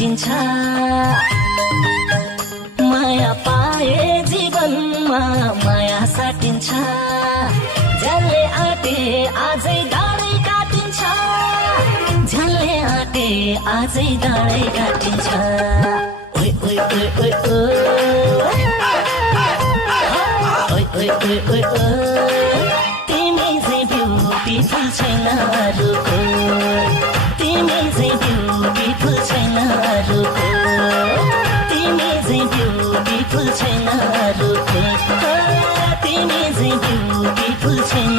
काटिन्छ माया पाए जीवनमा माया साटिन्छ झ्यालले आटे आजै डाँडै काटिन्छ झ्यालले आटे आजै डाँडै काटिन्छ ओइ ओइ ओइ ओइ ओइ ओइ ओइ ओइ तिमी चाहिँ ब्युटिफुल छैन अरूको तिमी चाहिँ ब्युटिफुल छैन अरूको तिमी चाहिँ ब्युटिफुल छैन अरूको तिमी चाहिँ ब्युटिफुल छैन